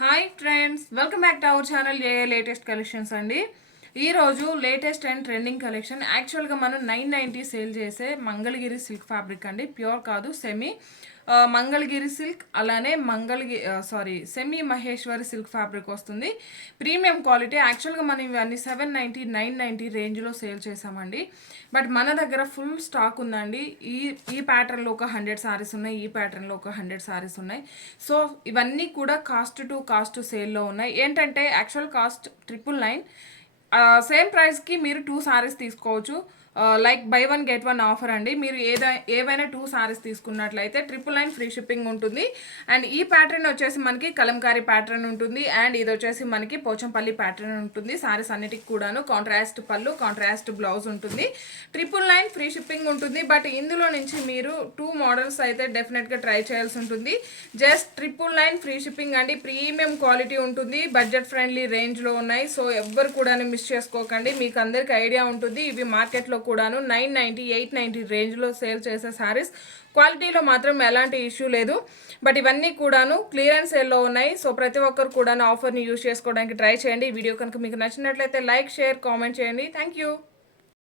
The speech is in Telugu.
Hi friends, welcome back to our channel A latest collections అండి. ఈరోజు లేటెస్ట్ అండ్ ట్రెండింగ్ కలెక్షన్. యాక్చువల్గా మనం 990 సేల్ చేసే మంగళగిరి సిల్క్ ఫ్యాబ్రిక్ అండి. ప్యూర్ కాదు, సెమీ మంగళగిరి సిల్క్, అలానే సెమీ మహేశ్వరి సిల్క్ ఫ్యాబ్రిక్ వస్తుంది. Premium quality. యాక్చువల్గా మనం ఇవన్నీ 790 990 రేంజ్లో సేల్ చేసామండి. బట్ మన దగ్గర ఫుల్ స్టాక్ ఉందండి. ఈ ప్యాటర్న్లో ఒక 100 సారీస్ ఉన్నాయి, ఈ ప్యాటర్న్లో ఒక 100 సారీస్ ఉన్నాయి. సో ఇవన్నీ కూడా కాస్ట్ టు కాస్ట్ సేల్లో ఉన్నాయి. ఏంటంటే యాక్చువల్ కాస్ట్ 999. సేమ్ ప్రైస్కి మీరు 2 సారీస్ తీసుకోవచ్చు. Like by one get one offer అండి. మీరు ఏవైనా 2 సారీస్ తీసుకున్నట్లయితే 999 ఫ్రీ షిప్పింగ్ ఉంటుంది. అండ్ ఈ ప్యాటర్న్ వచ్చేసి మనకి కలంకారీ ప్యాటర్న్ ఉంటుంది. అండ్ ఇది వచ్చేసి మనకి పోచంపల్లి ప్యాటర్న్ ఉంటుంది. సారీస్ అన్నిటికి కూడాను కాంట్రాస్ట్ పళ్ళు, కాంట్రాస్ట్ బ్లౌజ్ ఉంటుంది. 999 ఫ్రీ షిప్పింగ్ ఉంటుంది. బట్ ఇందులో నుంచి మీరు 2 మోడల్స్ అయితే డెఫినెట్గా ట్రై చేయాల్సి ఉంటుంది. జస్ట్ 999 ఫ్రీ షిప్పింగ్ అండి. ప్రీమియం క్వాలిటీ ఉంటుంది, బడ్జెట్ ఫ్రెండ్లీ రేంజ్లో ఉన్నాయి. సో ఎవ్వరు కూడా మిస్ చేసుకోకండి. మీకు అందరికి ఐడియా ఉంటుంది. ఇవి మార్కెట్లో కూడాను 990 890 రేంజ్లో సేల్ చేసే సారీస్. క్వాలిటీలో మాత్రం ఎలాంటి ఇష్యూ లేదు. బట్ ఇవన్నీ కూడాను క్లియరెన్స్ సేల్లో ఉన్నాయి. సో ప్రతి ఒక్కరు కూడాను ఆఫర్ని యూజ్ చేసుకోవడానికి ట్రై చేయండి. ఈ వీడియో కనుక మీకు నచ్చినట్లయితే లైక్, షేర్, కామెంట్ చేయండి. Thank you.